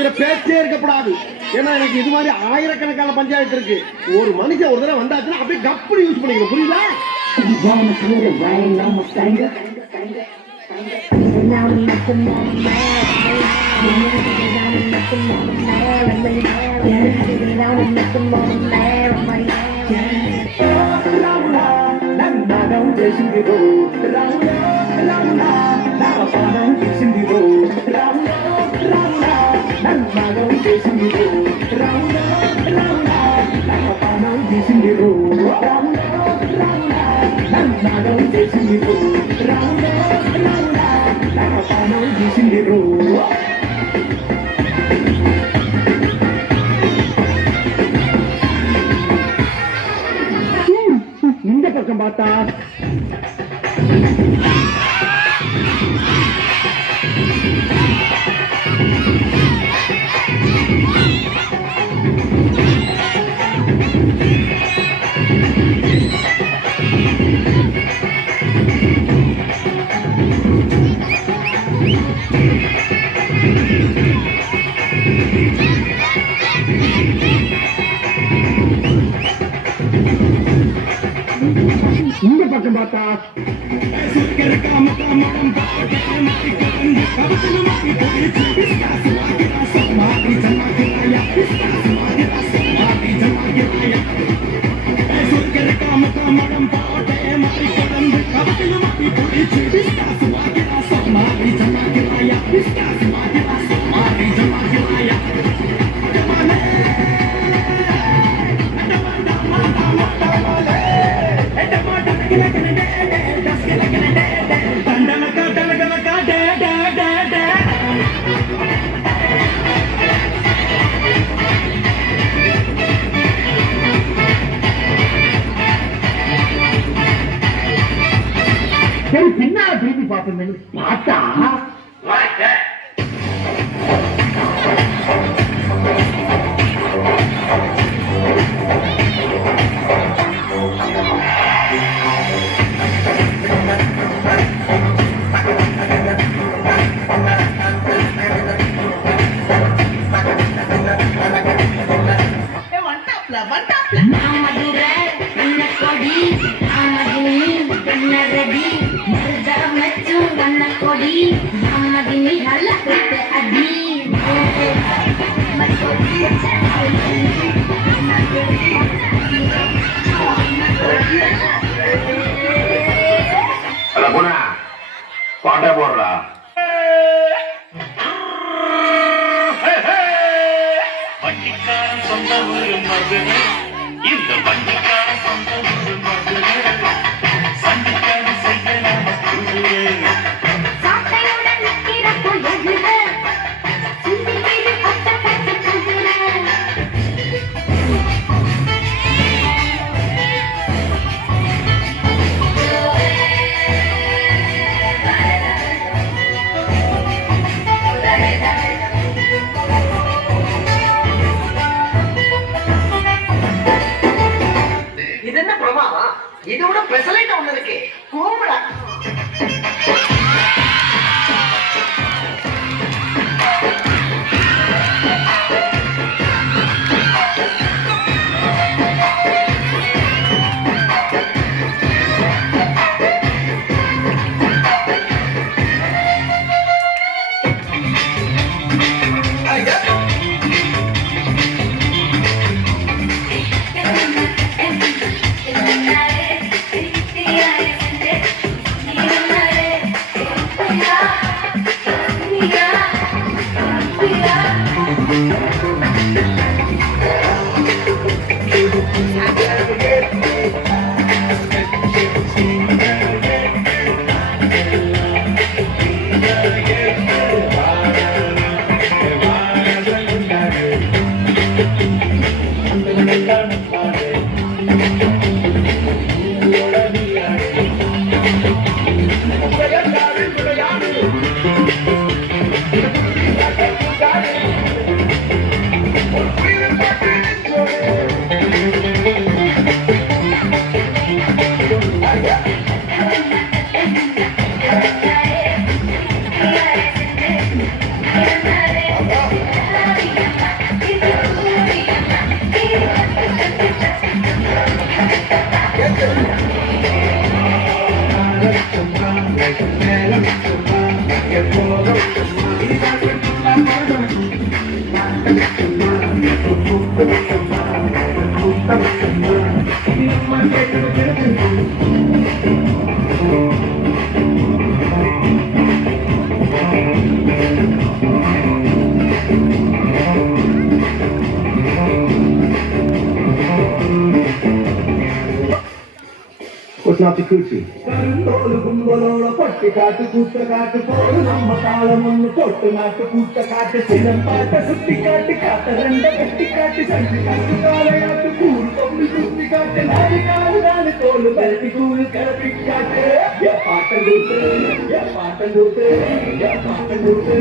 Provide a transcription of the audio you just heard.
பஞ்சாயத்து பேச்சே இருக்கப்படாது. ஏன்னா எனக்கு இது மாதிரி ஆயிரக்கணக்கான பஞ்சாயத்து இருக்கு. ஒரு மனுஷன் ஒரு தடவை வந்தாச்சுன்னா அப்படியே கப்படி யூஸ் பண்ணிக்கணும். புரியுதா? இந்த பக்கம் பார்த்தா இந்த பக்கம் பார்த்தா சரி பின்னால திரும்பி பார்ப்போம். பார்த்தா பாட்ட போடுறா வண்டிக்காரன் சொந்த ஊரு மதுரை, இந்த வண்டிக்காரன் சொந்த ஊரு மதுரை, வண்டிக்காரன் செய்யலாம் இதோட பெசலைட் ஒண்ணு இருக்கு. கூப்பிடா What's not the coochie? கருந்தோடு கும்பலோட பட்டு காட்டு கூட்ட காட்டு போடு நம்ம காலம் ஒண்ணு போட்டு நாட்டு கூட்ட காட்டு சினம் பாட்ட சுத்தி காட்டு காட்ட ரெண்ட கட்டி காட்டு சஞ்சு காட்டு காலையாட்டு கூறு கொம்பு சுத்தி காட்டு நாடு காடு நாடு தோல் பரப்பி கூறு கிளப்பி காட்டு பாட்டம் கூட்டு பாட்டம் கூட்டு பாட்டம் கூட்டு